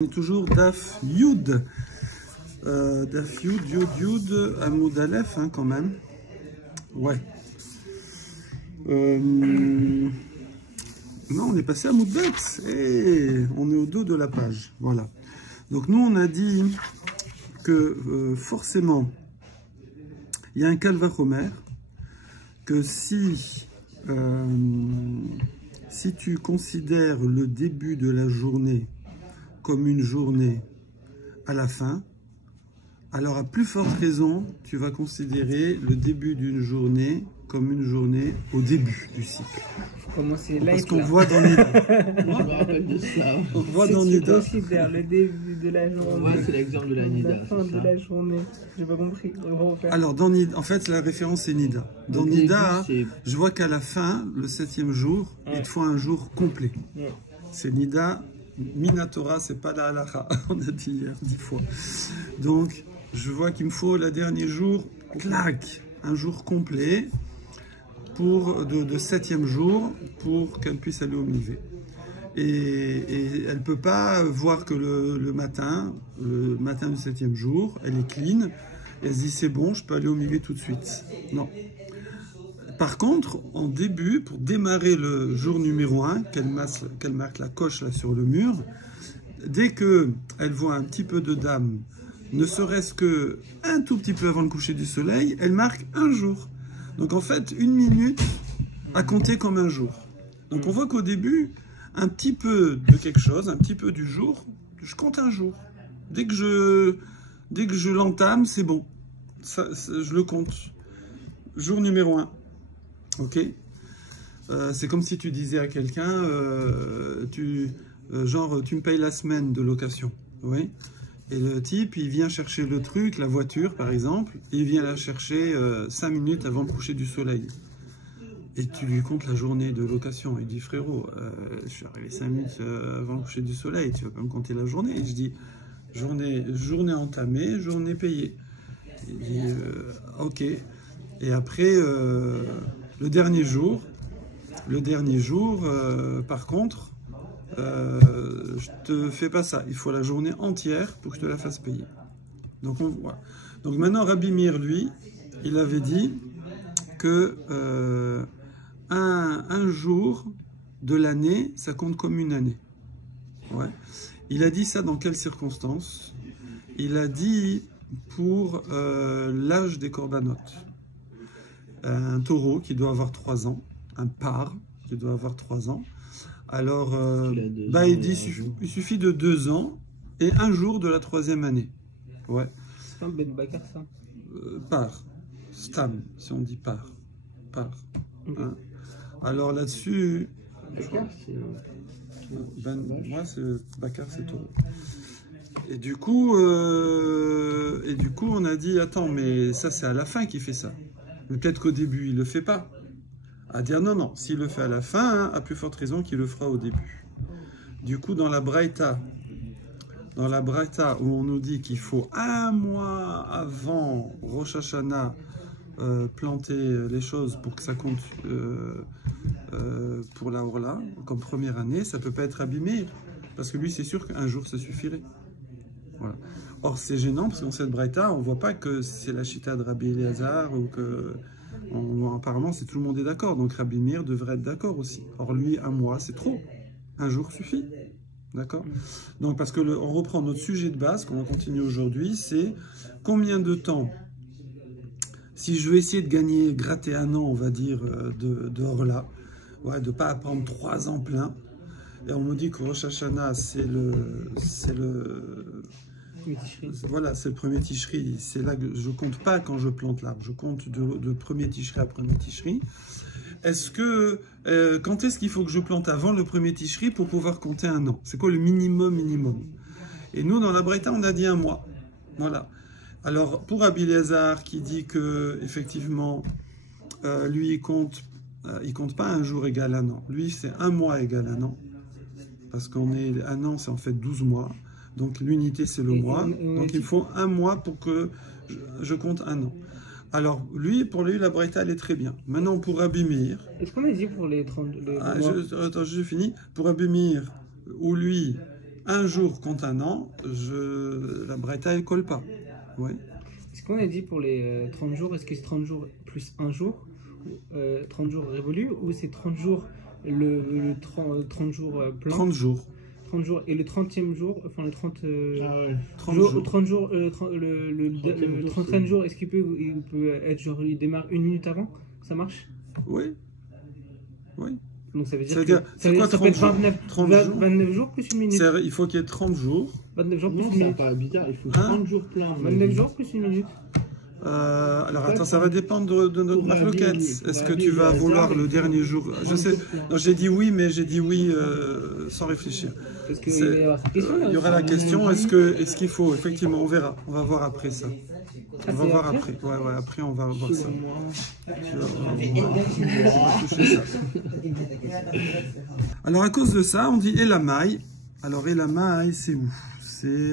On est toujours Daf Yud. Daf Yud, Yud, Amoud Aleph, hein, quand même. Ouais. Non, on est passé à Amoud Bet. Et on est au dos de la page. Voilà. Donc nous, on a dit que forcément, il y a un Kalvachomer, que si tu considères le début de la journée comme une journée à la fin, alors à plus forte raison, tu vas considérer le début d'une journée comme une journée au début du cycle. Parce qu'on voit dans Nida. Je me rappelle de ça. On voit dans Nida. Si tu considères le début de la journée, Ouais, c'est l'exemple de la Nida. la fin de la journée, j'ai pas compris. Alors, dans Nida, en fait, la référence c'est Nida. Dans Le Nida, début, je vois qu'à la fin, le 7e jour, il te faut un jour complet. Ouais. C'est Nida. Minatora, c'est pas la halakha, on a dit hier 10 fois. Donc, je vois qu'il me faut le dernier jour, clac, un jour complet pour de 7e jour pour qu'elle puisse aller au mikvé. Et elle ne peut pas voir que le matin du 7e jour, elle est clean, et elle se dit c'est bon, je peux aller au mikvé tout de suite. Non. Par contre, en début, pour démarrer le jour numéro 1, qu'elle marque la coche là sur le mur, dès qu'elle voit un petit peu de dame, ne serait-ce qu'un tout petit peu avant le coucher du soleil, elle marque un jour. Donc en fait, 1 minute à compter comme un jour. Donc on voit qu'au début, un petit peu de quelque chose, un petit peu du jour, je compte un jour. Dès que je l'entame, c'est bon. Je le compte. Jour numéro 1. Ok, c'est comme si tu disais à quelqu'un, tu me payes la semaine de location, oui. Et le type, il vient chercher le truc, la voiture par exemple, et il vient la chercher 5 minutes avant le coucher du soleil. Et tu lui comptes la journée de location. Il dit frérot, je suis arrivé 5 minutes avant le coucher du soleil, tu vas pas me compter la journée. Et je dis journée entamée, journée payée. Il dit ok. Et après le dernier jour, par contre, je te fais pas ça. Il faut la journée entière pour que je te la fasse payer. Donc on voit. Donc maintenant Rabbi Meir, lui, il avait dit que un jour de l'année, ça compte comme une année. Ouais. Il a dit ça dans quelles circonstances? Il a dit pour l'âge des corbanotes. Un taureau qui doit avoir 3 ans, un par qui doit avoir 3 ans. Alors, il dit il suffit de 2 ans et un jour de la 3e année. Ouais. C'est un Ben Bakar, ça. Par. Stam, si on dit par. Par. Okay. Hein. Alors là-dessus. Bakar, c'est. Moi, c'est Bakar, c'est taureau. Et du coup, on a dit attends, mais ça, c'est à la fin qu'il fait ça. Mais peut-être qu'au début, il ne le fait pas. À dire non, s'il le fait à la fin, hein, à plus forte raison qu'il le fera au début. Du coup, dans la Braïta où on nous dit qu'il faut 1 mois avant Rosh Hashanah planter les choses pour que ça compte pour la Orla, comme première année, ça ne peut pas être abîmé. Parce que lui, c'est sûr qu'un jour, ça suffirait. Voilà. Or, c'est gênant parce que dans cette Braïta, on ne voit pas que c'est la chita de Rabbi Eliezer ou que. Apparemment, tout le monde est d'accord. Donc, Rabbi Meir devrait être d'accord aussi. Or, lui, 1 mois, c'est trop. Un jour suffit. D'accord? Donc, parce que on reprend notre sujet de base, qu'on va continuer aujourd'hui, c'est combien de temps, si je veux essayer de gratter 1 an, on va dire, de Orla, ouais, de ne pas prendre 3 ans plein. Et on me dit que Rosh Hashanah, c'est le premier Tishri. C'est là que je compte pas quand je plante l'arbre. Je compte de premier Tishri à premier Tishri. Est-ce que quand est-ce qu'il faut que je plante avant le premier Tishri pour pouvoir compter 1 an? C'est quoi le minimum? Et nous, dans la Braïta, on a dit 1 mois. Voilà. Alors, pour Rabbi Eliezer, qui dit que effectivement, lui, il compte pas un jour égal à 1 an. Lui, c'est 1 mois égal à 1 an. Parce qu'on est 1 an, c'est en fait 12 mois. Donc l'unité, c'est le mois. Donc il faut 1 mois pour que je compte 1 an. Alors, pour lui, la Braïta, elle est très bien. Maintenant, pour Rabbi Meir... Est-ce qu'on a dit pour les 30... Attends, je finis. Pour Rabbi Meir, où lui, un jour compte un an, la braïta, elle colle pas. Oui. Est-ce qu'on a dit pour les 30 jours, est-ce que c'est 30 jours plus un jour, 30 jours révolus, ou c'est 30 jours, le 30 jours plein 30 jours. 30 jours, et le 30e jour, enfin le 30, Ah ouais. 30 jours, jours. 30 jours, le 30e jour, est-ce qu'il peut être genre, il démarre une minute avant? Ça marche? Oui. Oui. Donc ça veut dire Ça veut que dire, c'est quoi ça peut 30 être jours 29 jours, 29 jours plus une minute. Il faut qu'il y ait 30 jours. 29 jours plus Non, une ça n'a minute. pas bizarre, il faut Hein 30 jours pleins. 29 jours plus une minute. Alors attends, ça va dépendre de notre Pour marloquette. Rabbi- Est-ce pour que tu Rabbi vas Elazar, vouloir le il faut dernier jour? Je 30 sais. jours pleins. Non, j'ai dit oui, mais j'ai dit oui sans réfléchir. Parce qu'il C'est- va y avoir cette question là. Il y aura la question, est-ce qu'il faut? Effectivement, on verra. On va voir après ça. On va c'est voir après après. Ouais, après on va voir ça. Selon moi, On va toucher ça. Alors à cause de ça, on dit Elamai. Alors Elamai, c'est où? C'est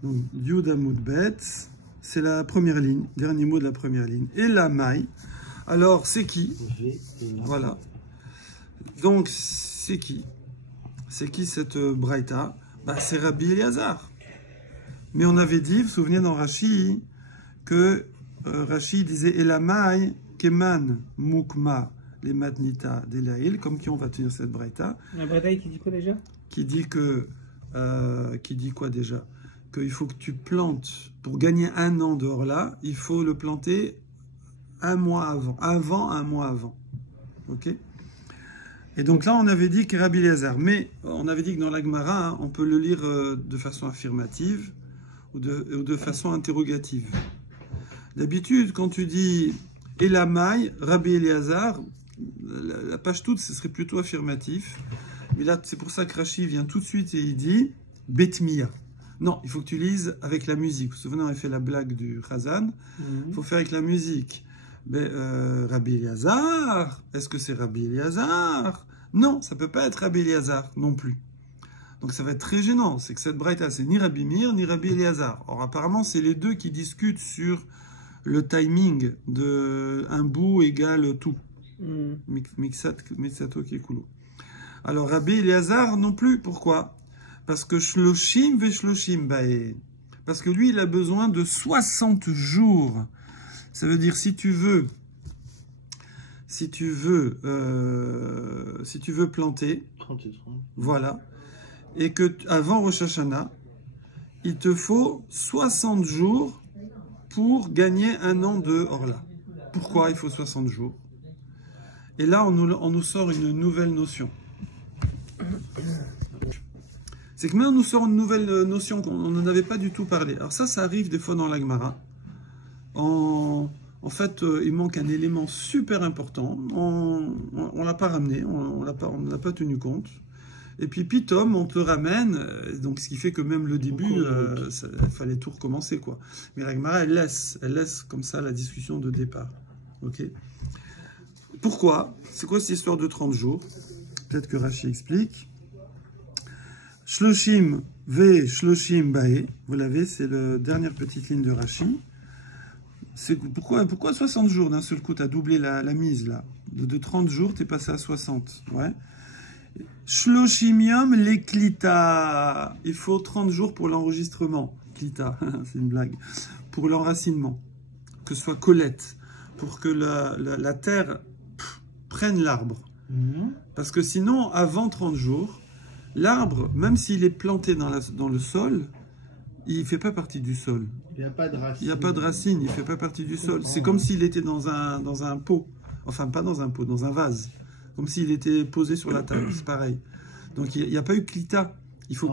donc Yud Amud Bet. C'est la première ligne, dernier mot de la première ligne. Elamai. Alors c'est qui? Voilà. Donc c'est qui? C'est qui cette braïta? C'est Rabbi Elazar. Mais on avait dit, vous vous souvenez dans Rashi, que Rashi disait Elamai keman mukma les matnita d'Elaïl, comme qui on va tenir cette braïta, La bataille qui dit quoi déjà? qui dit quoi déjà? Qu'il faut que tu plantes, pour gagner un an de Orla, il faut le planter un mois avant un mois avant. Ok? Et donc là, on avait dit que Rabbi Elazar, mais on avait dit que dans la Gemara, on peut le lire de façon affirmative ou de façon interrogative. D'habitude, quand tu dis Elamai, Rabbi Elazar, la page toute, ce serait plutôt affirmatif. Mais là, c'est pour ça que Rashi vient tout de suite et il dit Betmiya. Non, il faut que tu lises avec la musique. Vous vous souvenez, on avait fait la blague du Chazan. Il faut faire avec la musique. Rabbi Elazar, est-ce que c'est Rabbi Elazar? Non, ça peut pas être Rabbi Elazar non plus. Donc ça va être très gênant. C'est que cette braïta, c'est ni Rabbi Meir, ni Rabbi Elazar. Or apparemment, c'est les deux qui discutent sur le timing de un bout égale tout. Mixato Kekulo. Alors Rabbi Elazar non plus. Pourquoi? Parce que Shloshim ve Shloshim bae. Parce que lui, il a besoin de 60 jours. Ça veut dire si tu veux planter, 30 et 30. voilà, et que avant Rosh Hashanah, il te faut 60 jours pour gagner un an de Orla. Pourquoi il faut 60 jours? Et là, on nous sort une nouvelle notion. C'est que maintenant, on nous sort une nouvelle notion qu'on n'en avait pas du tout parlé. Alors ça arrive des fois dans la Gemara. En fait, il manque un élément super important. On l'a pas ramené, on l'a pas tenu compte. Et puis Pitom, on te le ramène. Donc ce qui fait que même le début, il fallait tout recommencer, quoi. Mais la Gemara, elle laisse comme ça la discussion de départ. Ok. Pourquoi? C'est quoi cette histoire de 30 jours? Peut-être que Rashi explique. Shloshim ve Shloshim bae. Vous l'avez, c'est la dernière petite ligne de Rashi. C'est pourquoi 60 jours d'un seul coup, tu as doublé la mise là. De 30 jours, tu es passé à 60. Ouais. Shloshimium les klita. Il faut 30 jours pour l'enregistrement. Klita, c'est une blague. Pour l'enracinement. Que ce soit Colette. Pour que la terre prenne l'arbre. Parce que sinon, avant 30 jours, l'arbre, même s'il est planté dans le sol, il ne fait pas partie du sol. Il n'y a pas de racine. Il n'y a pas de racine, il ne fait pas partie du sol. C'est comme s'il était dans un pot. Enfin, pas dans un pot, dans un vase. Comme s'il était posé sur la table, c'est pareil. Donc, il n'y a pas eu Klita. Il faut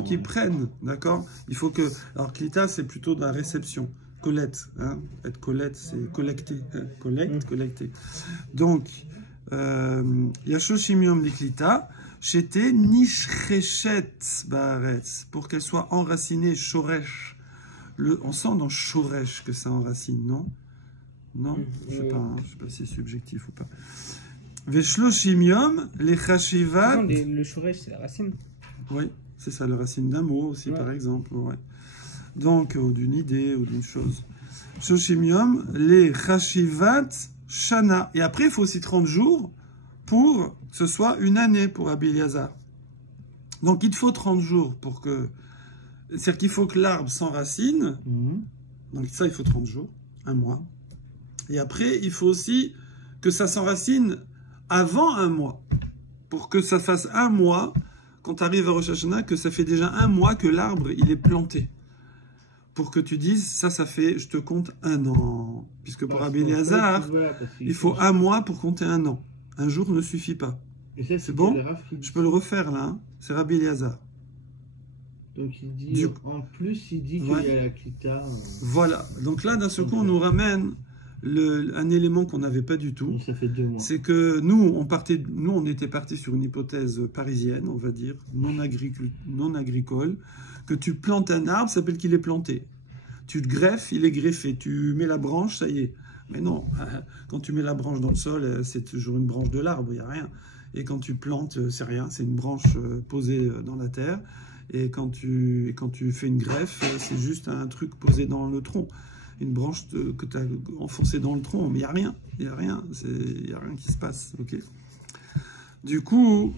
qu'il prenne, d'accord? Il faut que... Alors, Klita, c'est plutôt de la réception. Collecte, hein? Être collecte, c'est collecter. Hein? Collecter. Donc, Yashoshimium Liklita, Chete Nishrechet Baaretz, pour qu'elle soit enracinée, Shoresh. On sent dans Shoresh que ça enracine, non? Non? Je sais pas, hein, je sais pas si c'est subjectif ou pas. Veshloshimium, les Chashivat. Non, le Shoresh, c'est la racine. Oui, c'est ça, la racine d'un mot aussi, par exemple. Ouais. Donc, ou d'une idée, ou d'une chose. Shoshimium, les Chashivat Shana. Et après, il faut aussi 30 jours pour que ce soit une année pour Rabbi Elazar. Donc il te faut 30 jours pour que... C'est-à-dire qu'il faut que l'arbre s'enracine. Donc ça, il faut 30 jours, un mois. Et après, il faut aussi que ça s'enracine avant un mois. Pour que ça fasse un mois, quand tu arrives à Rosh Hashanah, que ça fait déjà un mois que l'arbre, il est planté. Pour que tu dises, ça fait, je te compte un an. Puisque pour Rabbi Eliezer, il faut un mois pour compter un an. Un jour ne suffit pas. C'est bon? Je peux le refaire là. Hein. C'est Rabbi Eliezer. Donc il dit, en plus, il dit qu'il y a la Klita. Voilà. Donc là, d'un seul coup, on nous ramène un élément qu'on n'avait pas du tout. Donc ça fait 2 mois. C'est que nous, on était partis sur une hypothèse parisienne, on va dire, non agricole, que tu plantes un arbre, ça s'appelle qu'il est planté. Tu le greffes, il est greffé. Tu mets la branche, ça y est. Mais non, quand tu mets la branche dans le sol, c'est toujours une branche de l'arbre, il n'y a rien. Et quand tu plantes, c'est rien, c'est une branche posée dans la terre. Et quand tu fais une greffe, c'est juste un truc posé dans le tronc. Une branche que tu as enfoncée dans le tronc, mais il n'y a rien. Il n'y a rien qui se passe. Okay. Du coup,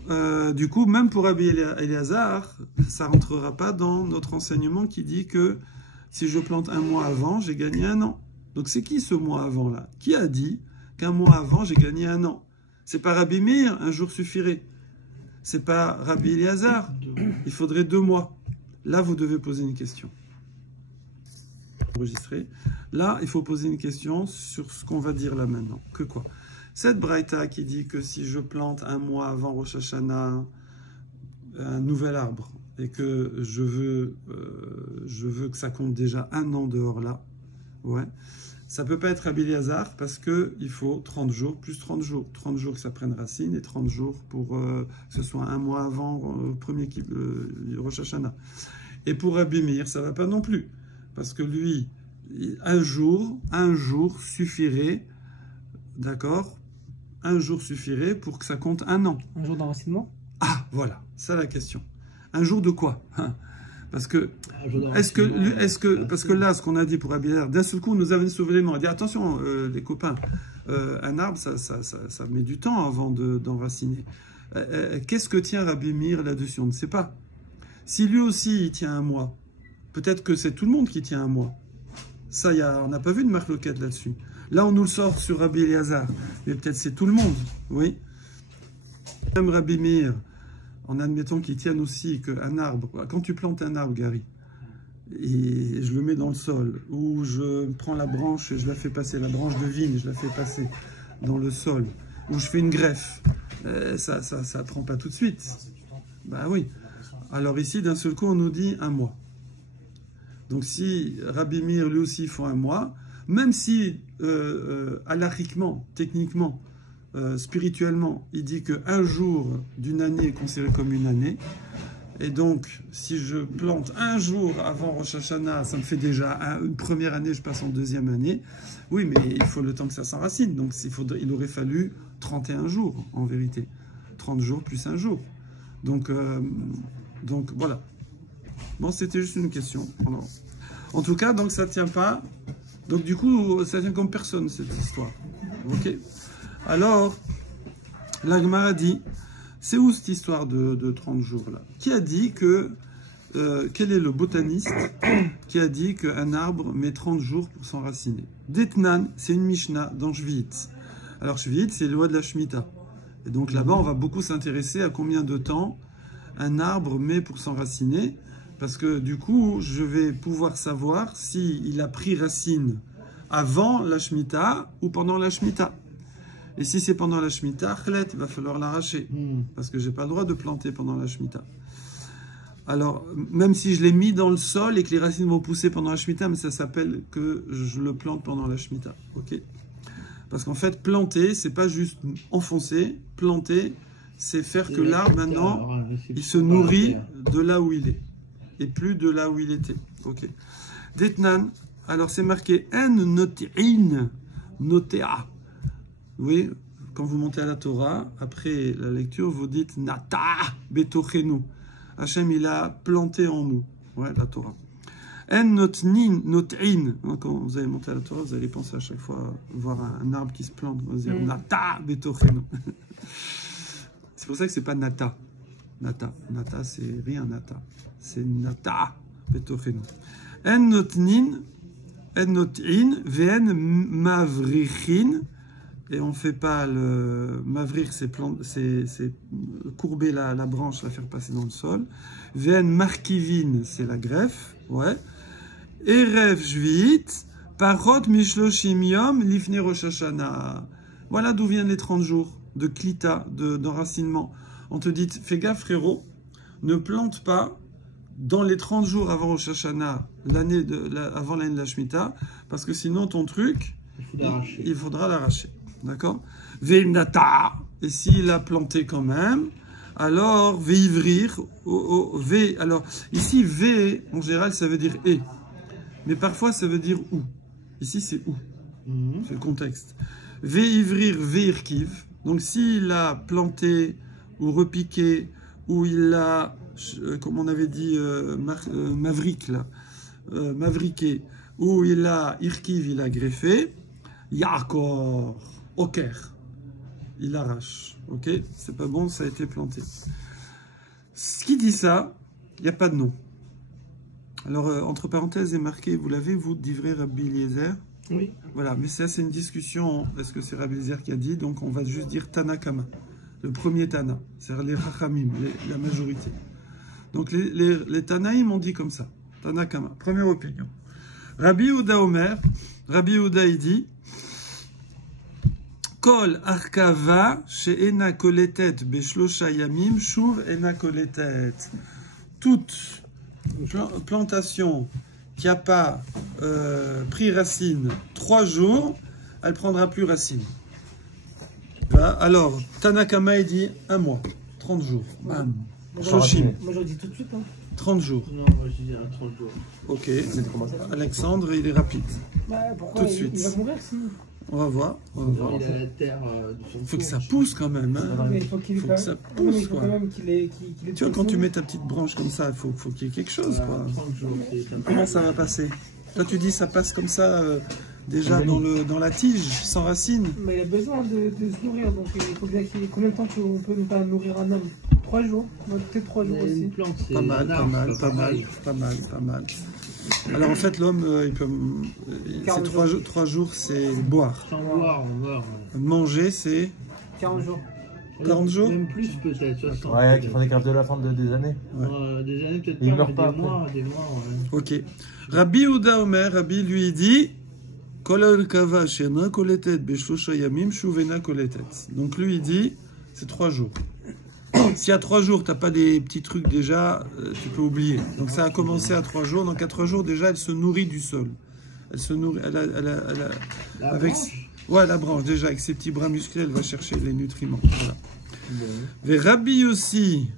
même pour Rabbi Eliezer, ça ne rentrera pas dans notre enseignement qui dit que si je plante un mois avant, j'ai gagné un an. Donc c'est qui ce mois avant là? Qui a dit qu'un mois avant, j'ai gagné un an? C'est pas Rabbi Meir, un jour suffirait. C'est pas Rabbi Eliezer, il faudrait 2 mois. Là, vous devez poser une question. Enregistrer. Là, il faut poser une question sur ce qu'on va dire là maintenant. Que quoi? Cette braïta qui dit que si je plante un mois avant Rosh Hashanah un nouvel arbre et que je veux que ça compte déjà un an dehors là, ouais. Ça ne peut pas être Rabbi Eliezer parce qu'il faut 30 jours plus 30 jours. 30 jours que ça prenne racine et 30 jours pour que ce soit un mois avant le premier Rosh Hashanah. Et pour Rabbi Meir, ça ne va pas non plus. Parce que lui, un jour suffirait, d'accord? Un jour suffirait pour que ça compte un an. Un jour d'enracinement? Ah, voilà, c'est la question. Un jour de quoi? Parce que, parce que là, ce qu'on a dit pour Rabbi Eliezer, d'un seul coup, nous avons sauvé les mains. On a dit, attention, les copains, un arbre, ça met du temps avant d'enraciner. Qu'est-ce que tient Rabbi Meir là-dessus? On ne sait pas. Si lui aussi, il tient un mois, peut-être que c'est tout le monde qui tient un mois. Ça, on n'a pas vu de marloquette là-dessus. Là, on nous le sort sur Rabbi Eliezer, mais peut-être c'est tout le monde, oui. Même Rabbi Meir, en admettant qu'ils tiennent aussi qu'un arbre, quand tu plantes un arbre, Gary, et je le mets dans le sol, ou je prends la branche et je la fais passer, la branche de vigne, je la fais passer dans le sol, ou je fais une greffe, ça prend pas tout de suite. Bah oui. Alors ici, d'un seul coup, on nous dit un mois. Donc si Rabbi Meir, lui aussi, font un mois, même si, halachiquement, techniquement, spirituellement, il dit qu'un jour d'une année est considéré comme une année. Et donc, si je plante un jour avant Rosh Hashanah, ça me fait déjà une première année, je passe en deuxième année. Oui, mais il faut le temps que ça s'enracine. Donc, il aurait fallu 31 jours, en vérité. 30 jours plus un jour. Donc voilà. Bon, c'était juste une question. Alors, en tout cas, donc ça ne tient pas. Donc, du coup, ça tient comme personne, cette histoire. Ok? Alors, la Gemara dit, c'est où cette histoire de 30 jours là? Qui a dit que, quel est le botaniste qui a dit qu'un arbre met 30 jours pour s'enraciner? Detnan, c'est une Mishnah dans Shvit. Alors Shvit, c'est les lois de la Shemitah. Et donc là-bas, on va beaucoup s'intéresser à combien de temps un arbre met pour s'enraciner. Parce que du coup, je vais pouvoir savoir s'il a pris racine avant la Shemitah ou pendant la Shemitah. Et si c'est pendant la Shemitah, il va falloir l'arracher. Parce que je n'ai pas le droit de planter pendant la Shemitah. Alors, même si je l'ai mis dans le sol et que les racines vont pousser pendant la Shemitah, mais ça s'appelle que je le plante pendant la Shemitah. Okay? Parce qu'en fait, planter, c'est pas juste enfoncer. Planter, c'est faire que l'arbre, maintenant, il se nourrit de là où il est. Et plus de là où il était. Ok. Detnan, alors c'est marqué En notein, notea. Oui, quand vous montez à la Torah, après la lecture, vous dites Nata betochenu. Hachem, il a planté en nous. Ouais, la Torah. En notnin, notein. Quand vous allez monter à la Torah, vous allez penser à chaque fois voir un arbre qui se plante. Vous allez dire Nata betochenu. C'est pour ça que c'est pas Nata. Nata. Nata, c'est rien, Nata. C'est Nata. Betochenu. En notnin, en notin, ven mavrichin. Et on ne fait pas le mavrir, c'est courber la branche, la faire passer dans le sol. Ven markivin, c'est la greffe. Ouais. Erev Shvi'it, Parot Mishloshim Yom Lifnei Rosh Hashanah. Voilà d'où viennent les 30 jours de klita, d'enracinement. On te dit, fais gaffe frérot, ne plante pas dans les 30 jours avant Rosh Hashanah, avant l'année de la Shemitah, parce que sinon ton truc, il faudra l'arracher. D'accord? Ve'imnata, et s'il a planté quand même, alors ve'ivrir, alors ici ve, en général ça veut dire et. Mais parfois, ça veut dire où. Ici, c'est où. C'est le contexte. Ve'ivrir ve'irkiv. Donc, s'il a planté ou repiqué, ou il a, comme on avait dit, mavrik, là, mavriqué, ou il a irkiv, il a greffé, Yaakor, oker. Il arrache. Ok? C'est pas bon, ça a été planté. Ce qui dit ça, il n'y a pas de nom. Alors, entre parenthèses, est marqué, vous l'avez, vous, d'ivré Rabbi Eliezer? Oui. Voilà, mais ça, c'est une discussion. Est-ce que c'est Rabbi Eliezer qui a dit? Donc, on va juste dire Tanakama, le premier Tana, c'est-à-dire les Chachamim, la majorité. Donc, les Tanaïm ont dit comme ça. Tanakama, première opinion. Rabbi Yehuda Omer, Rabbi Yehuda, il dit Kol Arkava, chez Ena Koletet, Beshlosha Yamim, Shuv Ena Koletet. Toute plantation qui n'a pas pris racine 3 jours, elle ne prendra plus racine. Voilà. Alors, Tanakama, il dit 1 mois, 30 jours. Bam. Shoshim. Moi, je dis tout de suite. Hein. 30 jours. Non, moi je dis 30 jours. Ok. Alexandre, il est rapide. Bah, pourquoi Tout de suite. Il va mourir sinon. On va voir. Il a la terre de son Il faut que ça tour. pousse quand même. Hein. Mais il faut qu'il Faut que ça mais pousse, il faut quoi. quand même qu'il ait Tu vois, quand tu mets ta petite branche comme ça, il faut qu'il y ait quelque chose, quoi. 30 jours, c'est un peu. Comment ça va passer? Toi, tu dis ça passe comme ça, déjà dans la tige, sans racine. Mais il a besoin de se nourrir, donc il faut bien qu'il y ait combien de temps on peut ne pas nourrir un homme? 3 jours, peut-être 3 jours aussi. Une plante, c'est Pas mal, un pas arbre, mal, c'est pas mal. Alors en fait, l'homme, il peut. C'est 3 jours, c'est boire. Sans boire, on meurt. Manger, c'est 40 jours. 40 jours. Même plus peut-être, 60. Ouais, qui font des greffes de la fin des années. Des années peut-être Et il pas, meurt mais pas des mois, ouais. Ok. Rabbi Yehuda Omer, Rabbi lui dit Kol kava shena koletet beshlosha yamim shuvena koletet. Donc lui il dit c'est 3 jours. S'il y a 3 jours, tu n'as pas des petits trucs déjà, tu peux oublier. Donc ça a commencé à 3 jours. Donc à 3 jours déjà, elle se nourrit du sol. Elle se nourrit, La avec, branche. ouais, la branche déjà avec ses petits bras musclés, elle va chercher les nutriments. Voilà. Mais Rabbi aussi,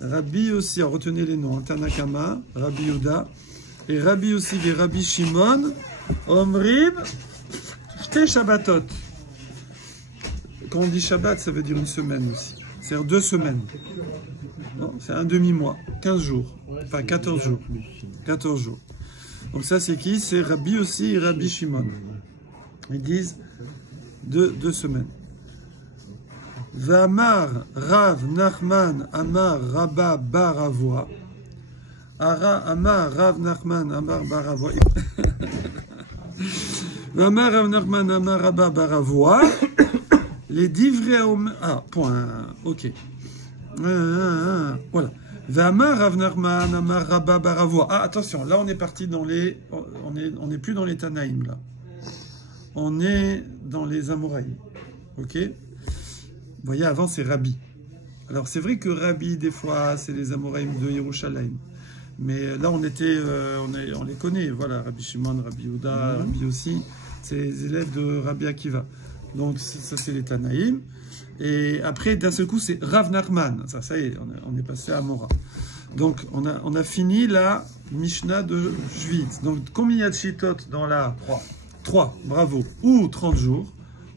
retenez les noms, Tanakama, Rabbi Yehuda, et Rabbi aussi, et Rabbi Shimon, Omrib, Shte Shabbatot. Quand on dit Shabbat, ça veut dire une semaine aussi. C'est-à-dire 2 semaines. C'est un demi-mois, 15 jours, enfin 14 jours. 14 jours. Donc ça c'est qui? C'est Rabbi aussi et Rabbi Shimon. Ils disent 2 semaines. V'amar Rav Nachman Amar Rabba Baravoa. Amar Rav Nachman Amar Baravoa. V'amar Rav Nachman Amar Rabba Baravoa. Les divrei Omer. Ah, point. Ok. Voilà. V'amar Rav Nachman Amar Rabba Baravoa. Ah, attention, là on est parti dans les. On n'est plus dans les Tanaïm là. On est dans les Amoraïm. Ok. Vous voyez, avant c'est Rabbi. Alors c'est vrai que Rabbi, des fois, c'est les Amoraïm de Yerushalayim. Mais là on était, on les connaît. Voilà, Rabbi Shimon, Rabbi Yehuda, Rabbi aussi. C'est les élèves de Rabbi Akiva. Donc ça c'est les Tanaïm. Et après d'un seul coup c'est Rav Nachman. Ça y est, on est passé à Mora. Donc on a fini la Mishnah de Shvit. Donc combien il y a de Shitot dans la 3, bravo. Ou 30 jours,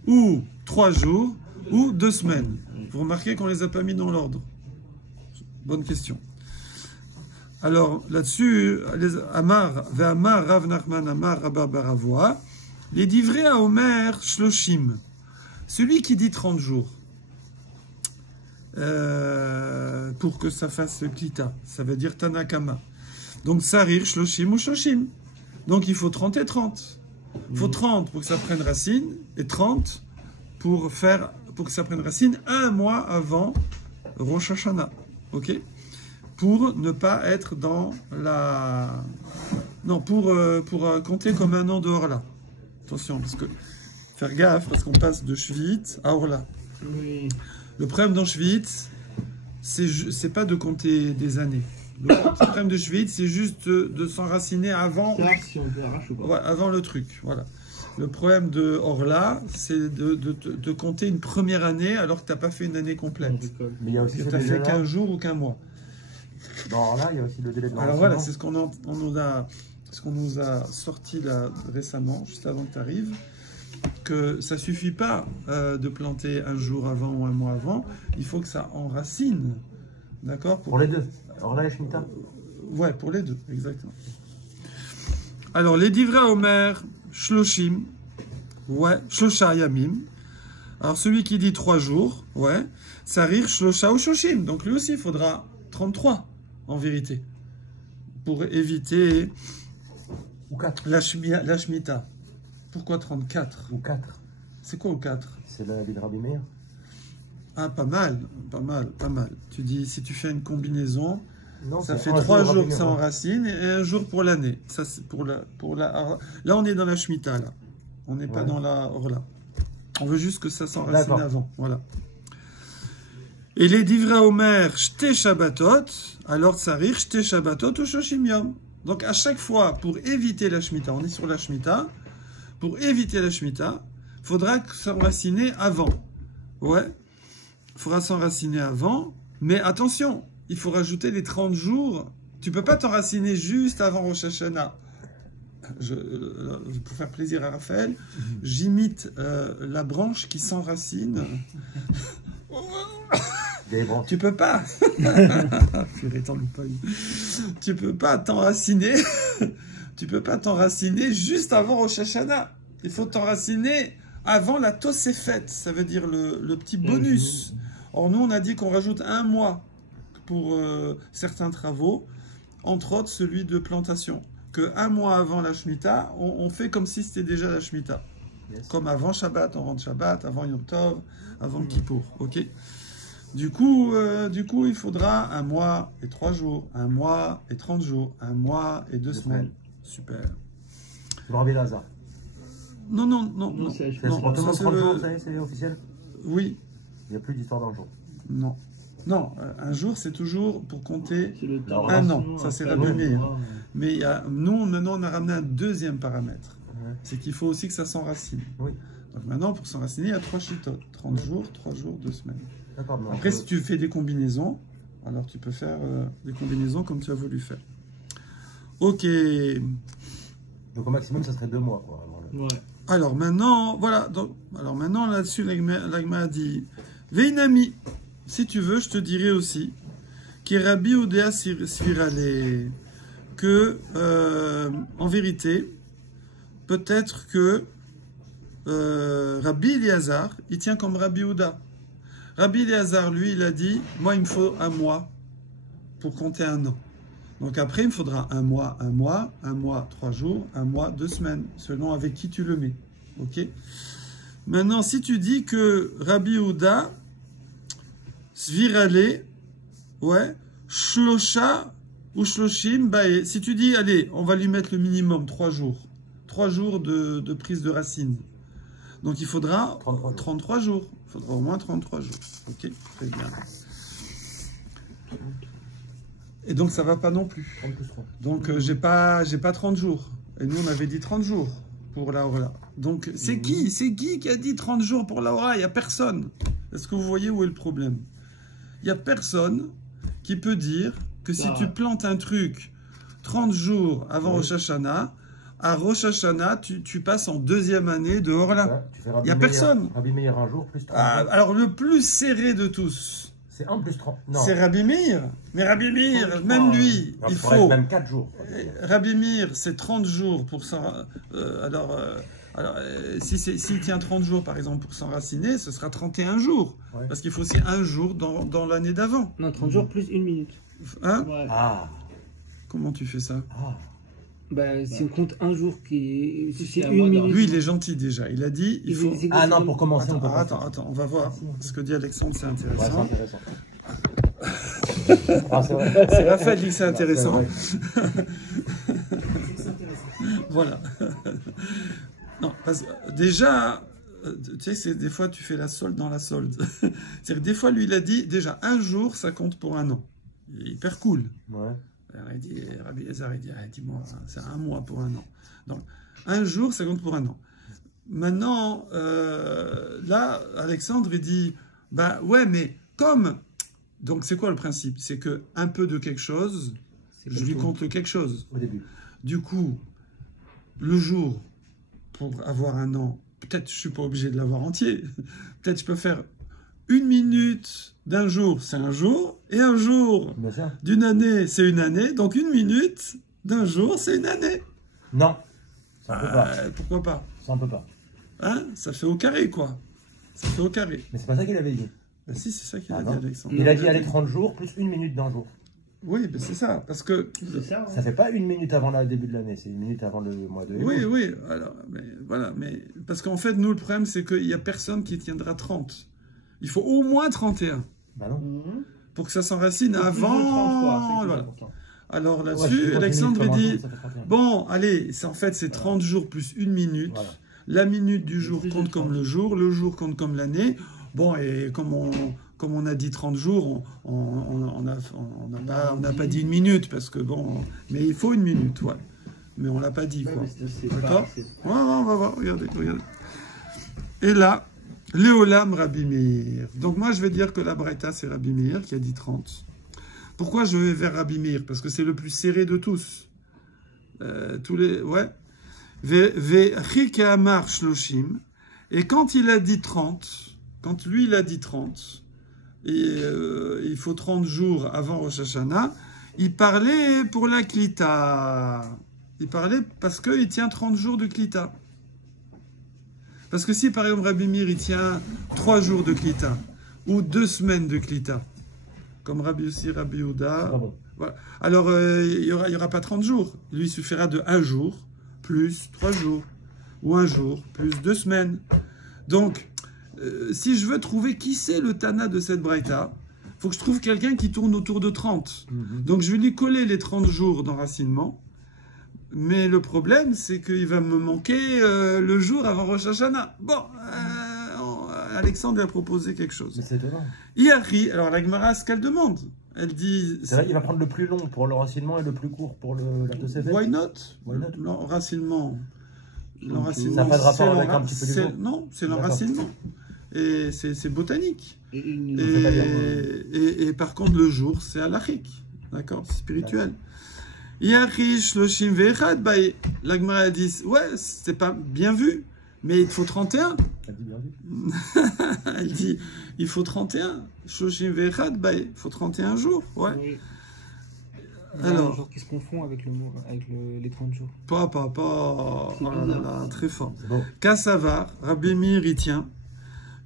ou 3 jours, ou 2 semaines. Vous remarquez qu'on les a pas mis dans l'ordre. Bonne question. Alors là-dessus, Amar, Ve'amar Rav Nachman Amar Rabba Baravoa. Les divrei à Omer Shloshim. Celui qui dit 30 jours, pour que ça fasse klita. Ça veut dire Tanakama. Donc sarir, shloshim ou shoshim. Donc il faut 30 et 30. Il faut 30 pour que ça prenne racine et 30 pour que ça prenne racine un mois avant Rosh Hashanah. Ok? Pour ne pas être dans la... Non, pour compter comme un an de Orla. Attention, parce que... Faire gaffe, parce qu'on passe de Shvit à Orla. Oui. Le problème dans Shvit, c'est pas de compter des années. Le problème de Shvit, c'est juste de s'enraciner avant... Savoir si on peut arracher ou pas. Ouais, avant le truc, voilà. Le problème de Orla, c'est de compter une première année alors que tu n'as pas fait une année complète. Mais il y a aussi Que ce tu as fait délai-là. 15 jours ou qu'un mois. Alors là, il y a aussi le délai de Alors l'enracinement. voilà, c'est ce qu'on nous a sorti là récemment, juste avant que tu arrives, que ça suffit pas de planter un jour avant ou un mois avant, il faut que ça enracine. D'accord? Pour les deux. Alors là, et Shemitah. Ouais, pour les deux, exactement. Alors, les divrei Omer, Shloshim, ouais, Shlosha Yamim. Alors, celui qui dit 3 jours, ouais, Sarir, Shlosha ou Shoshim. Donc, lui aussi, il faudra 33, en vérité, pour éviter Ou 4. la Shemitah. Pourquoi 34? Ou 4. C'est quoi au 4? C'est la vie de Rabbi Meir. Ah, pas mal, pas mal, pas mal. Tu dis, si tu fais une combinaison, Non, ça c'est fait un 3 jour jours Rabbi que ça Meir. enracine et un jour pour l'année. Ça, c'est alors, là, on est dans la Shemitah, là. On n'est pas Ouais. dans la Orla. On veut juste que ça s'enracine D'accord. avant. Voilà. Et les divrei Omer, Shte Shabbatot, alors Tsarir, Shte Shabbatot ou Shoshim Yom. Donc, à chaque fois, pour éviter la Shemitah, on est sur la Shemitah, pour éviter la Shemitah, il faudra s'enraciner avant. Ouais. Il faudra s'enraciner avant. Mais attention, il faut rajouter les 30 jours. Tu peux pas t'enraciner juste avant Rosh Hashanah. Pour faire plaisir à Raphaël, j'imite la branche qui s'enracine. Des branches. Tu peux pas. Purée, t'en loues pas une. Tu peux pas t'enraciner. Tu peux pas t'enraciner juste avant Rosh Hashanah. Il faut t'enraciner avant la Tosefet. Ça veut dire le petit bonus. Or, nous, on a dit qu'on rajoute un mois pour certains travaux, entre autres celui de plantation. Que un mois avant la Shemitah, on fait comme si c'était déjà la Shemitah. Yes. Comme avant Shabbat, on rentre Shabbat, avant Yom Tov, avant Kippour. Ok. Du coup, il faudra un mois et 3 jours, un mois et 30 jours, un mois et 2 semaines. Super. Le Rabbi Lazare. Non. Non, c'est C'est pour tout le monde ça, 30 c'est jours, le- ça y est, c'est officiel. Oui, Il n'y a plus d'histoire d'un jour. non. Non, un jour, c'est toujours pour compter. C'est le temps. Un an, ça, c'est Après, Rabbi Meir. mois, Mais nous, maintenant, on a ramené un deuxième paramètre. Ouais. C'est qu'il faut aussi que ça s'enracine. Oui. Donc maintenant, pour s'enraciner, il y a 3 chitotes. 30 jours, 3 jours, 2 semaines. D'accord. mais Après, si tu fais des combinaisons, alors tu peux faire des combinaisons comme tu as voulu faire. Ok. Donc au maximum, ça serait 2 mois. Quoi, avant le- Ouais. Alors maintenant, voilà. Alors maintenant, là-dessus, l'Agma a dit Veinami, si tu veux, je te dirai aussi qui est Rabbi Odea Svirale, que en vérité, peut-être que Rabbi Eliezer, il tient comme Rabbi Ouda. Rabbi Eliezer, lui, il a dit moi, il me faut un mois pour compter un an. Donc après, il me faudra un mois, 3 jours, un mois, 2 semaines, selon avec qui tu le mets. Ok. Maintenant, si tu dis que Rabbi Ouda, Svirale, ouais, Shlosha ou Shloshim, bah, si tu dis, allez, on va lui mettre le minimum 3 jours. 3 jours de prise de racine. Donc il faudra 33 jours. Il faudra au moins 33 jours. Ok, très bien. Et donc ça va pas non plus. 30 plus 3. Donc j'ai pas 30 jours. Et nous on avait dit 30 jours pour la Orla. Donc c'est qui a dit 30 jours pour la Orla? Il y a personne. Est-ce que vous voyez où est le problème? Il y a personne qui peut dire que si tu plantes un truc 30 jours avant Rosh Hashanah, à Rosh Hashanah, tu passes en 2e année de Orla. Il y a personne. Rabbi Meir un jour plus 30. Alors le plus serré de tous, C'est 1 plus 30. Non. c'est Rabbi Meir. Mais Rabbi Meir, même lui, Alors, il faudrait faut... Même 4 jours. Rabbi Meir, c'est 30 jours pour ça. Alors, Alors, s'il tient 30 jours, par exemple, pour s'enraciner, ce sera 31 jours. Ouais. Parce qu'il faut aussi un jour dans l'année d'avant. Non, 30 jours plus 1 minute. Hein? Ouais. Ah. Comment tu fais ça? Ah. Bah, si on compte un jour qui est. Si c'est c'est un 1 mois minute. Lui, il est gentil déjà. Il a dit, il faut... Ah non, pour commencer, on peut pas Attends, faire ça. on va voir. Ce que dit Alexandre, c'est Ouais, c'est intéressant. intéressant. Ah, c'est vrai. C'est Raphaël qui dit que c'est intéressant. C'est vrai. Voilà. Non, parce que déjà, tu sais, des fois, tu fais la solde dans la solde. C'est-à-dire que des fois, lui, il a dit, déjà, un jour, ça compte pour un an. Il est hyper cool. Ouais. Alors, il dit, Rabbi Elazar, il dit, ah, dis-moi, c'est un mois pour un an. Donc, un jour, ça compte pour un an. Maintenant, là, Alexandre, il dit, bah ouais, mais comme... Donc, c'est quoi le principe? C'est que un peu de quelque chose, je lui compte le quelque chose. Au début. Du coup, le jour, pour avoir un an, peut-être je ne suis pas obligé de l'avoir entier. Peut-être je peux faire 1 minute d'un jour, c'est un jour, et un jour Bien sûr. d'une année, c'est une année. Donc 1 minute d'un jour, c'est une année. Non. Ça, on peut pas. Pourquoi pas? Ça, on peut pas. Hein? Ça fait au carré, quoi. Ça fait au carré. Mais c'est pas ça qu'il avait dit. Ben si, c'est ça qu'il Ah a dit, non. Alexandre. Il a dit aller 30 jours plus 1 minute d'un jour. Oui, ben c'est ça. Parce que... C'est ça. Ça fait pas 1 minute avant le début de l'année, c'est 1 minute avant le mois de Oui, oui. Alors, mais, voilà, mais parce qu'en fait, nous, le problème, c'est qu'il n'y a personne qui tiendra 30. Il faut au moins 31 Bah non. Mhm. pour que ça s'enracine Plus de 33, c'est avant. plus Voilà. important. Alors Ouais, là-dessus, je Alexandre compte il les minutes dit, comme un compte, ça fait 31. bon, allez, en fait, c'est 30 jours plus 1 minute. Voilà. La minute du jour Plus de compte 30. comme le jour compte comme l'année. Bon, et comme on a dit 30 jours, on n'a pas dit 1 minute, parce que bon, mais il faut 1 minute, ouais. Mais on l'a pas dit, Ouais, quoi. mais c'est D'accord. pas- c'est- Ouais, on va voir, regardez. Et là, Léolam Rabbi Meir. Donc moi, je vais dire que la Braïta, c'est Rabbi Meir qui a dit 30. Pourquoi je vais vers Rabbi Meir? Parce que c'est le plus serré de tous. Tous les... Ouais. Ve'chikeamar shloshim. Et quand il a dit 30, quand lui, il a dit 30, et il faut 30 jours avant Rosh Hashanah, il parlait pour la Klita. Il parlait parce qu'il tient 30 jours de Klita. Parce que si, par exemple, Rabbi Meir, il tient 3 jours de Klita, ou 2 semaines de Klita, comme Rabbi Yossi, Rabbi C'est Yehuda, pas bon. voilà. Alors il n'y aura pas 30 jours. Lui, il suffira de 1 jour, plus 3 jours, ou 1 jour, plus 2 semaines. Donc, si je veux trouver qui c'est le Tana de cette Braïta, il faut que je trouve quelqu'un qui tourne autour de 30. Donc, je vais lui coller les 30 jours d'enracinement. Mais le problème, c'est qu'il va me manquer le jour avant Rosh Hashanah. Bon, Alexandre a proposé quelque chose. Mais c'est étonnant. Iari, alors la Gemara, ce qu'elle demande, elle dit... C'est vrai, il va prendre le plus long pour le renseignement et le plus court pour la Tosefet. Why not? Why not? L'enracinement. Ça n'a pas de rapport avec un petit peu les jours. Non, c'est l'enracinement. Et c'est botanique. Et une- fait pas bien. Et par contre, le jour, c'est halachique. D'accord? C'est spirituel. Yari shloshim ve'echad, bah, la Gemara dit, ouais, c'est pas bien vu, mais il faut 31. Elle dit bien vu. Elle dit, il faut 31. Shloshim ve'echad, bah, il faut 31 jours. Ouais. Oui. Il y a Alors. un jour qui se confond avec les 30 jours. Pas. Oh là là, très fort. C'est bon. Kassavar, Rabbi Meir, il tient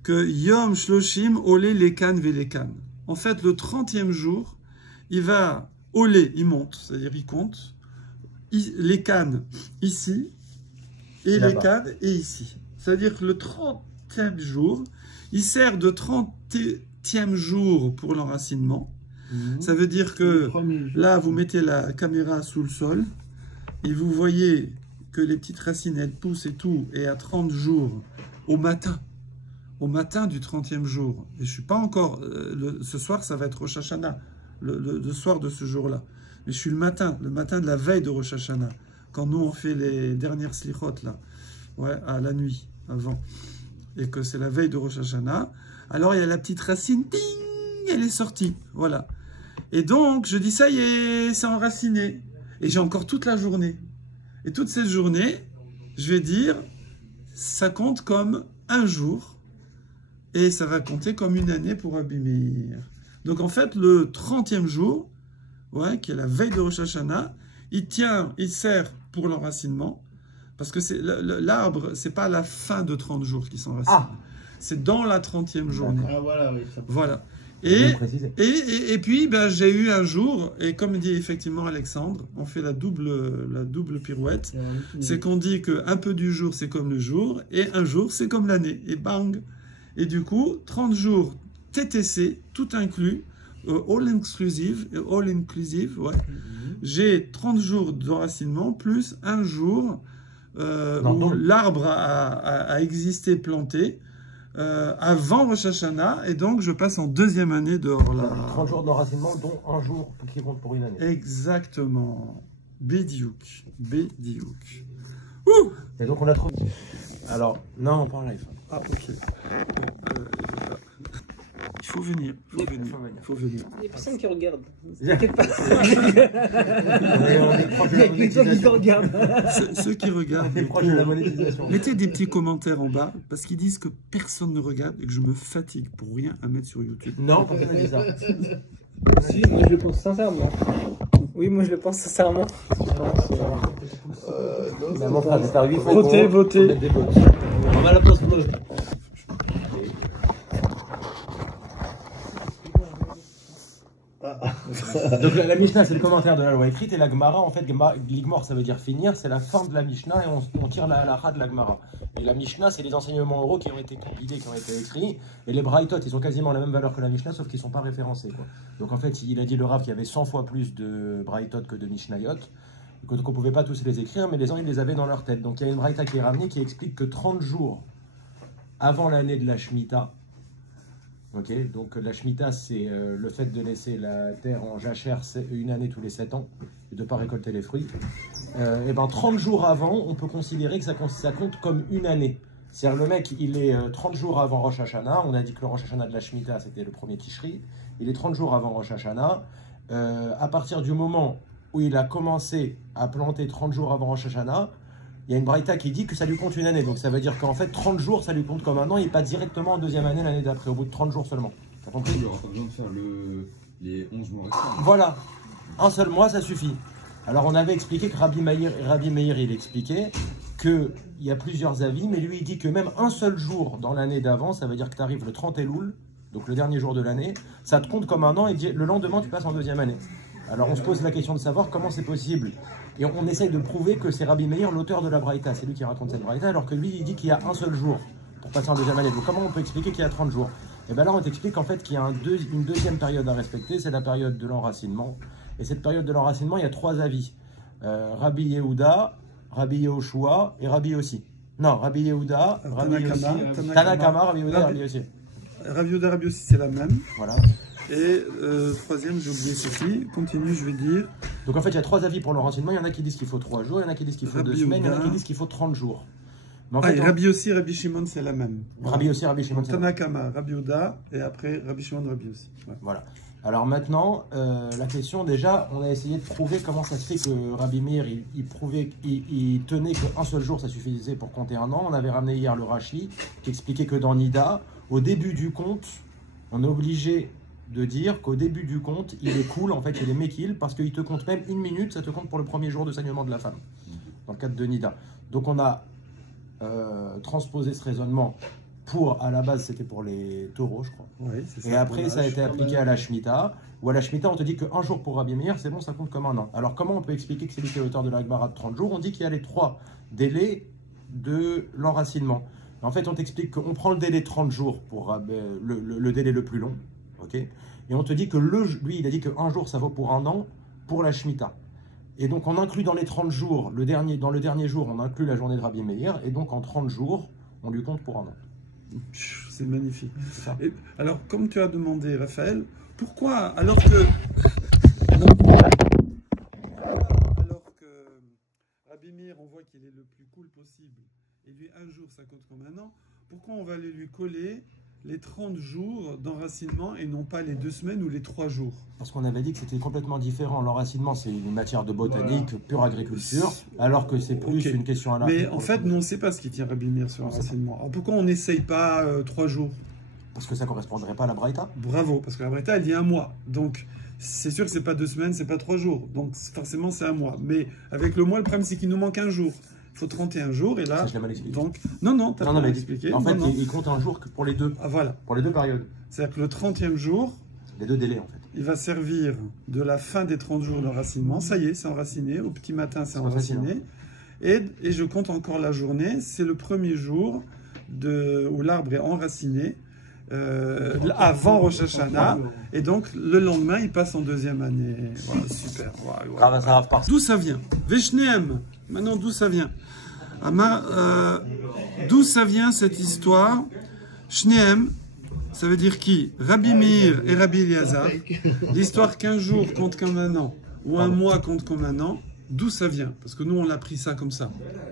que Yom Shloshim olé lekan velekan. En fait, le 30e jour, il va olé, il monte, c'est-à-dire il compte, les cannes ici, et Là-bas. les cannes et ici. C'est-à-dire que le 30e jour, il sert de 30e jour pour l'enracinement. Ça veut dire Le que premier jour. là, vous mettez la caméra sous le sol et vous voyez que les petites racines, elles poussent et tout, et à 30 jours, au matin du 30e jour, et je suis pas encore, ce soir, ça va être Rosh Hashanah, le soir de ce jour-là, mais je suis le matin de la veille de Rosh Hashanah, quand nous, on fait les dernières slichot, là, ouais, à la nuit, avant, et que c'est la veille de Rosh Hashanah, alors il y a la petite racine, ting, elle est sortie, voilà. Et donc, je dis, ça y est, c'est enraciné. Et j'ai encore toute la journée. Et toute cette journée, je vais dire, ça compte comme un jour. Et ça va compter comme une année pour Rabbi Meir. Donc, en fait, le 30e jour, ouais, qui est la veille de Rosh Hashanah, il sert pour l'enracinement. Parce que l'arbre, c'est pas à la fin de 30 jours qui s'enracine. Ah. C'est dans la 30e journée. Ah voilà, oui. Ça... Voilà. Bien précisé. Et puis, ben, j'ai eu un jour, et comme dit effectivement Alexandre, on fait la double pirouette. C'est qu'on dit qu'un peu du jour, c'est comme le jour, et un jour, c'est comme l'année. Et bang! Et du coup, 30 jours TTC, tout inclus, all inclusive, ouais. J'ai 30 jours d'enracinement plus un jour où l'arbre a existé planté avant Rosh Hashanah, et donc je passe en deuxième année de Orla. 30 jours d'enracinement, dont un jour qui compte pour une année. Exactement. Bédiouk. Ouh! Et donc on a trouvé. Alors, non, pas en live. Ah, ok. Il faut venir. Il faut venir. Il y a personne qui regarde. T'inquiète pas. On est proche de la monétisation. Ceux qui regardent, On est proche de la monétisation. mettez des petits commentaires en bas parce qu'ils disent que personne ne regarde et que je me fatigue pour rien à mettre sur YouTube. Non, personne n'a dit ça. Si, moi je le pense sincèrement. Oui, moi je le pense sincèrement. Mon frère, c'est arrivé. Votez. On va la pause. Donc la Mishnah, c'est le commentaire de la loi écrite, et la Gemara, en fait, Gligmor, ça veut dire finir, c'est la fin de la Mishnah, et on tire la halakha de la Gemara. Et la Mishnah, c'est les enseignements oraux qui ont été compilés, qui ont été écrits, et les Braithot, ils ont quasiment la même valeur que la Mishnah, sauf qu'ils ne sont pas référencés, quoi. Donc en fait, il a dit le Rav qu'il y avait 100 fois plus de Braithot que de Mishnayot, donc on ne pouvait pas tous les écrire, mais les gens, ils les avaient dans leur tête. Donc il y a une Braïta qui est ramenée qui explique que 30 jours avant l'année de la Shemitah, ok, donc la Shemitah, c'est le fait de laisser la terre en jachère une année tous les 7 ans et de ne pas récolter les fruits. Et ben 30 jours avant, on peut considérer que ça compte comme une année. C'est-à-dire le mec, il est 30 jours avant Rosh Hashanah. On a dit que le Rosh Hashanah de la Shemitah, c'était le premier Tishri. Il est 30 jours avant Rosh Hashanah. À partir du moment où il a commencé à planter 30 jours avant Rosh Hashanah, il y a une braïta qui dit que ça lui compte une année. Donc ça veut dire qu'en fait 30 jours ça lui compte comme un an et pas directement en deuxième année l'année d'après, au bout de 30 jours seulement. T'as compris ? Il n'y aura pas besoin de faire les 11 mois restants. Voilà, un seul mois ça suffit. Alors on avait expliqué que Rabbi Meir il expliquait qu'il y a plusieurs avis, mais lui il dit que même un seul jour dans l'année d'avant, ça veut dire que tu arrives le 30 Elul, donc le dernier jour de l'année, ça te compte comme un an et le lendemain tu passes en deuxième année. Alors on se pose la question de savoir comment c'est possible. Et on essaye de prouver que c'est Rabbi Meir, l'auteur de la Braïta. C'est lui qui raconte cette Braïta, alors que lui, il dit qu'il y a un seul jour pour passer en deuxième année. Donc comment on peut expliquer qu'il y a 30 jours? Et bien là, on t'explique en fait qu'il y a une deuxième période à respecter, c'est la période de l'enracinement. Et cette période de l'enracinement, il y a trois avis. Rabbi Yehuda, Rabbi Yehoshua et Rabbi Yossi. Non, Rabbi Yehuda, Rabbi Yossi, Tanakama, Rabbi Yehuda, Rabbi Yossi. Rabbi Yehuda, Rabbi Yossi, c'est la même. Voilà. Et troisième, j'ai oublié ceci. Continue, je vais dire. Donc en fait, il y a trois avis pour le renseignement. Il y en a qui disent qu'il faut 3 jours, il y en a qui disent qu'il faut 2 semaines, il y en a qui disent qu'il faut 30 jours. Mais en fait, Rabbi Yossi, Rabbi Shimon, c'est la même. Rabbi Yossi, Rabbi Shimon, c'est la même. Tanakama, Rabbi Yehuda, et après Rabbi Shimon, Rabbi Yossi. Ouais. Voilà. Alors maintenant, la question déjà, on a essayé de prouver comment ça se fait que Rabbi Meir, il tenait qu'un seul jour, ça suffisait pour compter un an. On avait ramené hier le Rashi, qui expliquait que dans Nida, au début du compte, on est obligé de dire qu'au début du compte, il est cool, en fait, il est méquille, parce qu'il te compte même 1 minute, ça te compte pour le premier jour de saignement de la femme, dans le cadre de Nida. Donc on a transposé ce raisonnement pour, à la base, c'était pour les taureaux, je crois. Oui, c'est ça. Et après, ça a été appliqué à la Shemitah, où à la Shemitah, on te dit qu'un jour pour Rabbi Meir, c'est bon, ça compte comme un an. Alors comment on peut expliquer que c'est lui qui est l'auteur de la Gemara de 30 jours? On dit qu'il y a les 3 délais de l'enracinement. En fait, on t'explique qu'on prend le délai de 30 jours pour le délai le plus long, ok? Et on te dit que lui, il a dit qu'un jour, ça vaut pour un an pour la Shemitah. Et donc, on inclut dans les 30 jours, dans le dernier jour, on inclut la journée de Rabbi Meir, et donc en 30 jours, on lui compte pour un an. C'est magnifique. C'est ça. Et alors, comme tu as demandé, Raphaël, pourquoi, alors que Rabbi Meir, on voit qu'il est le plus cool possible, et lui, un jour, ça compte comme un an, pourquoi on va aller lui coller les 30 jours d'enracinement et non pas les 2 semaines ou les 3 jours? Parce qu'on avait dit que c'était complètement différent. L'enracinement, c'est une matière de botanique, pure agriculture, alors que c'est plus une question à la... Mais en fait, nous, on ne sait pas ce qui tient Rabbi Meir sur l'enracinement. Alors pourquoi on n'essaye pas 3 jours? Parce que ça ne correspondrait pas à la Braïta. Bravo, parce que la Braïta, elle dit 1 mois. Donc, c'est sûr que c'est pas 2 semaines, c'est pas 3 jours. Donc, forcément, c'est 1 mois. Mais avec le mois, le problème, c'est qu'il nous manque un jour. Il faut 31 jours, et là... Ça, je l'ai mal expliqué. Donc, non, t'as pas mais mal expliqué. en fait, Non. il compte un jour que pour les deux. Ah, voilà. Pour les deux périodes. C'est-à-dire que le 30e jour, Les deux délais, en fait. il va servir de la fin des 30 jours de racinement. Ça y est, c'est enraciné. Au petit matin, c'est enraciné. Et je compte encore la journée. C'est le premier jour où l'arbre est enraciné. Avant Rosh Hashanah, et donc le lendemain il passe en deuxième année. Voilà, super. D'où ça vient? Veshneem. Maintenant, d'où ça vient? D'où ça vient cette histoire? Shneem, ça veut dire qui? Rabbi Meir et Rabbi Eliezer. L'histoire qu'un jour compte comme un an, ou un mois compte comme un an. D'où ça vient? Parce que nous on l'a pris ça comme ça.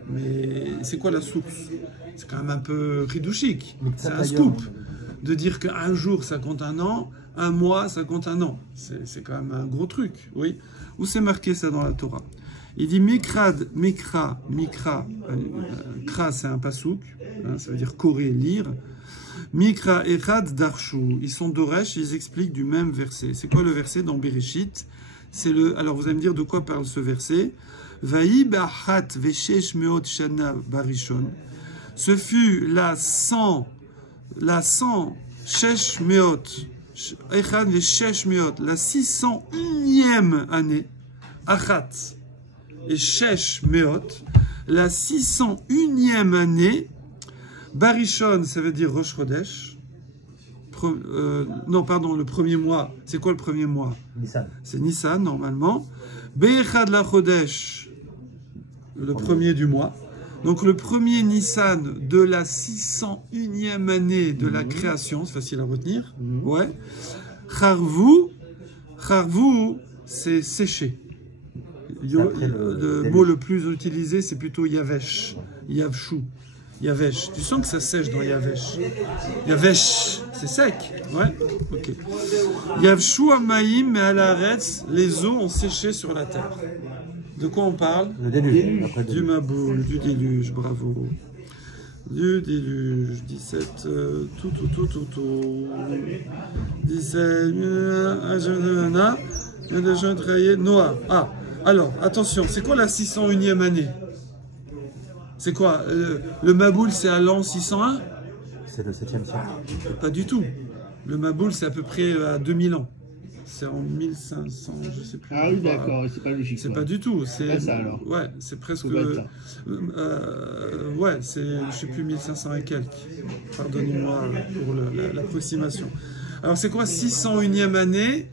Mais c'est quoi la source? C'est quand même un peu ridouchique. C'est un scoop. De dire qu'un jour ça compte un an, un mois ça compte un an. C'est quand même un gros truc, oui. Où c'est marqué ça dans la Torah? Il dit Mikra, Kra c'est un pasouk, hein, ça veut dire coré, lire. Mikra Echad Darshu, ils sont d'Oresh, ils expliquent du même verset. C'est quoi le verset dans Bereshit? Alors vous allez me dire de quoi parle ce verset? Vaï ba'achat veshesh meot shana barishon. Ce fut la 601e année, Achat et Shesh Meot, la 601e année, Barishon, ça veut dire Rosh Chodesh. Le premier mois. C'est quoi le premier mois? Nissan. C'est Nissan, normalement. Be'echad la Chodesh, le premier du mois. Donc le premier Nissan de la 601e année de la création, c'est facile à retenir. Ouais. Charvou, c'est séché. Le mot le plus utilisé, c'est plutôt Yavesh, Yavchou, Yavesh. Tu sens que ça sèche dans Yavesh. Yavesh, c'est sec. Ouais. Ok. Yavchou Amaïm, mais à l'arrêt, les eaux ont séché sur la terre. De quoi on parle? Le déluge. Du Maboul, du déluge, bravo. Du déluge, 17, 17, Noah. Ah, alors, attention, c'est quoi la 601e année? C'est quoi? Le Maboul, c'est à l'an 601? C'est le 7e siècle. Pas du tout. Le Maboul, c'est à peu près à 2000 ans. C'est en 1500, je sais plus. Ah oui, d'accord, c'est pas logique. C'est pas du tout. C'est pas ça alors. Ouais, c'est presque. C'est, je sais plus, 1500 et quelques. Pardonnez-moi pour l'approximation. Alors, c'est quoi 601e année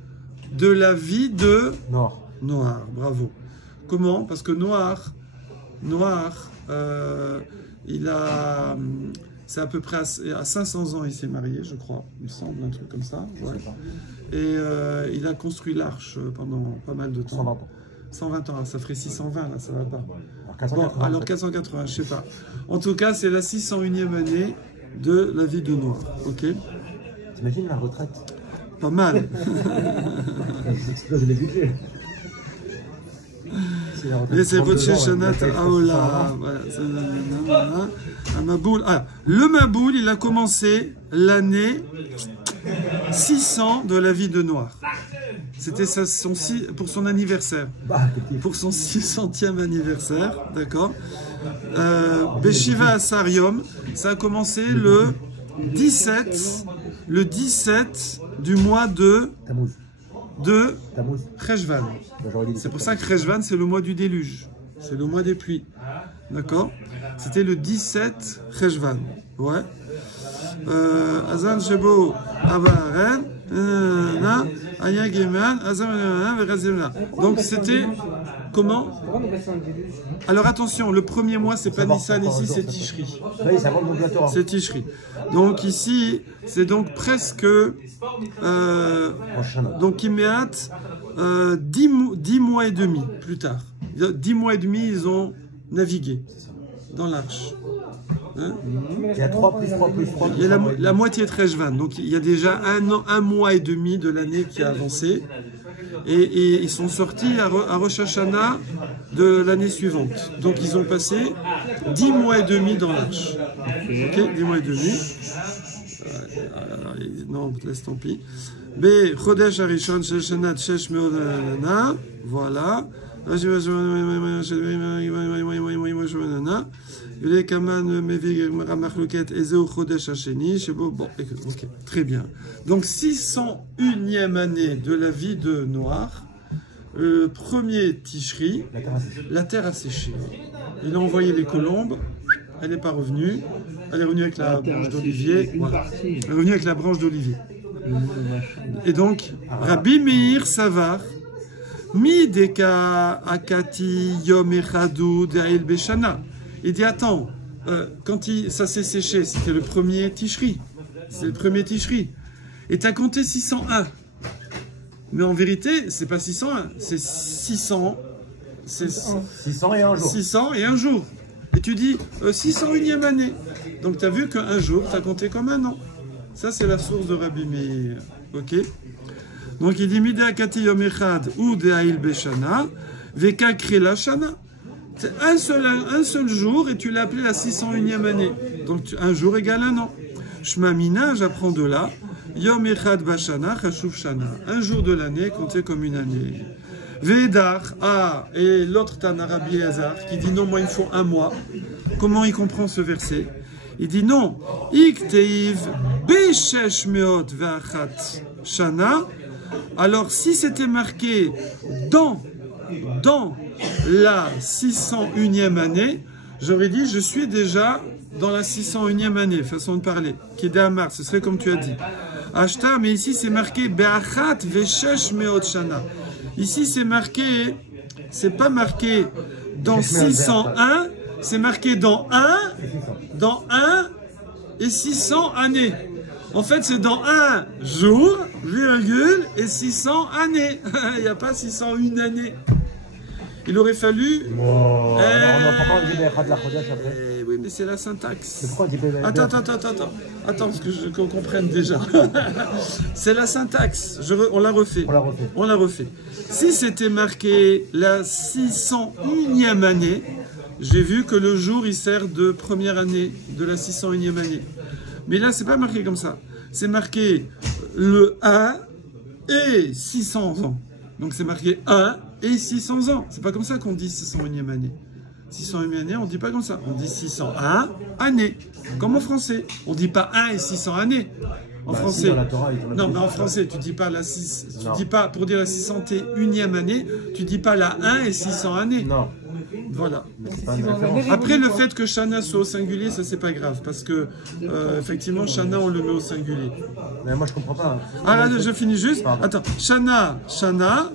de la vie de Noir, bravo. Comment? Parce que Noir, c'est à peu près à 500 ans, il s'est marié, je crois. Il me semble, un truc comme ça. Ouais. Et il a construit l'arche pendant pas mal de temps. 120 ans. 120 ans, ça ferait 620, là, ça va pas. Alors 480. Alors 480, je sais pas. En tout cas, c'est la 601e année de la vie de Noir. Ok? T'imagines la retraite? Pas mal. Ça explose les budgets. Et c'est votre Shechanat Aola. Maboul. Ah, le Maboul, il a commencé l'année 600 de la vie de Noir. C'était pour son anniversaire. Pour son 600e anniversaire, d'accord. Beshiva Asarium, ça a commencé le 17 du mois de Cheshvan. C'est pour ça que Cheshvan, c'est le mois du déluge. C'est le mois des pluies. D'accord? C'était le 17 Cheshvan. Ouais. Azan Shebo Avaren. Donc c'était comment? Alors attention, le premier mois c'est pas Nissan, ici c'est Tishri. C'est Tishri. Donc ici c'est donc presque donc Iméat 10 mois et demi plus tard. 10 mois et demi ils ont navigué dans l'arche. Hein? Il y a 3 plus 3 plus 3. Il y a la moitié de Cheshvan, donc il y a déjà un mois et demi de l'année qui a avancé. Et ils sont sortis à Rosh Hashanah de l'année suivante. Donc ils ont passé 10 mois et demi dans l'arche. Ok, 10 mois et demi. Non, laisse tant pis. B. Chodesh Harishon Sheshanat Shesh Meodana. Voilà. Bon, ok, très bien. Donc 601e année de la vie de Noach, premier Tishri, la terre a séché. Il a envoyé les colombes, elle n'est pas revenue. Elle est revenue avec la branche d'olivier. Voilà. Elle est revenue avec la branche d'olivier. Et donc, Rabbi Meir Savar, Mideka Akati Yom Echadu De'il Beshana. Il dit attends, quand ça s'est séché, c'était le premier Tishri. C'est le premier Tishri. Et tu as compté 601. Mais en vérité, c'est pas 601, c'est 600. C'est 600 et un jour. 600 et un jour. Et tu dis 601e année. Donc tu as vu qu'un jour, tu as compté comme un an. Ça, c'est la source de Rabbi Meir. Ok. Donc il dit Mida Kati Yom Echad ou De'il Beshana, Veka Krela Shana. C'est un seul jour et tu l'as appelé la 601e année. Donc un jour égale un an. Shma Mina, j'apprends de là. Yom Echad Bashana, Chashuv Shana. Un jour de l'année compté comme une année. Vedar, et l'autre Tana Rabbi Elazar qui dit non, moi il faut un mois. Comment il comprend ce verset? Il dit non. Ikteiv Beshesh Meot Ve'achat Shana. Alors si c'était marqué dans la 601e année, j'aurais dit je suis déjà dans la 601e année, façon de parler. Kedamar, ce serait comme tu as dit. Ashtar, mais ici c'est marqué Be'achat Veshesh Meot Shana. Ici c'est marqué, c'est pas marqué dans 601, c'est marqué dans 1 et 600 années. En fait c'est dans 1 jour, virgule, et 600 années. Il n'y a pas 601 années. Il aurait fallu... Pourquoi on dit Be'achat la Chodesh après? Oui, mais c'est la syntaxe. Pourquoi on dit Be'achat? Attends, parce qu'on comprenne déjà. C'est la syntaxe. On la refait. On la refait. Si c'était marqué la 601e année, j'ai vu que le jour, il sert de première année de la 601e année. Mais là, c'est pas marqué comme ça. C'est marqué le 1 et 600 ans. Donc c'est marqué 1 et 600 ans. C'est pas comme ça qu'on dit 601e année. 601e année, on dit pas comme ça. On dit 601 années. Comme en français. On dit pas 1 et 600 années. En français. Non, mais en français, tu dis pas la 6. Tu dis pas, pour dire la 601e année, tu dis pas la 1 et 600 années. Non. Voilà. Après, le fait que Shana soit au singulier, ça c'est pas grave, parce que effectivement, Shana on le met au singulier. Mais moi je comprends pas. Ah, là, je finis juste. Attends, Shana,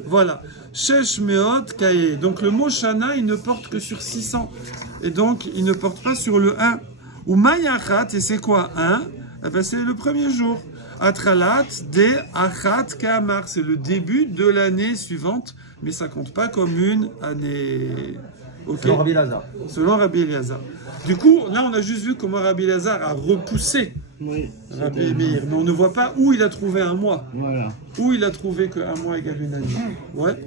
voilà. Shesh Meot Kae. Donc le mot Shana, il ne porte que sur 600. Et donc, il ne porte pas sur le 1. Ou Mayachat, et c'est quoi 1? Eh ben, c'est le premier jour. Atralat de Achat Kamar. C'est le début de l'année suivante, mais ça compte pas comme une année. Okay. Selon Rabbi Elazar. Selon Rabbi Elazar. Du coup, là, on a juste vu comment Rabbi Elazar a repoussé Rabbi Meir. Mais on ne voit pas où il a trouvé un mois. Voilà. Où il a trouvé qu'un mois égale une année. Ouais.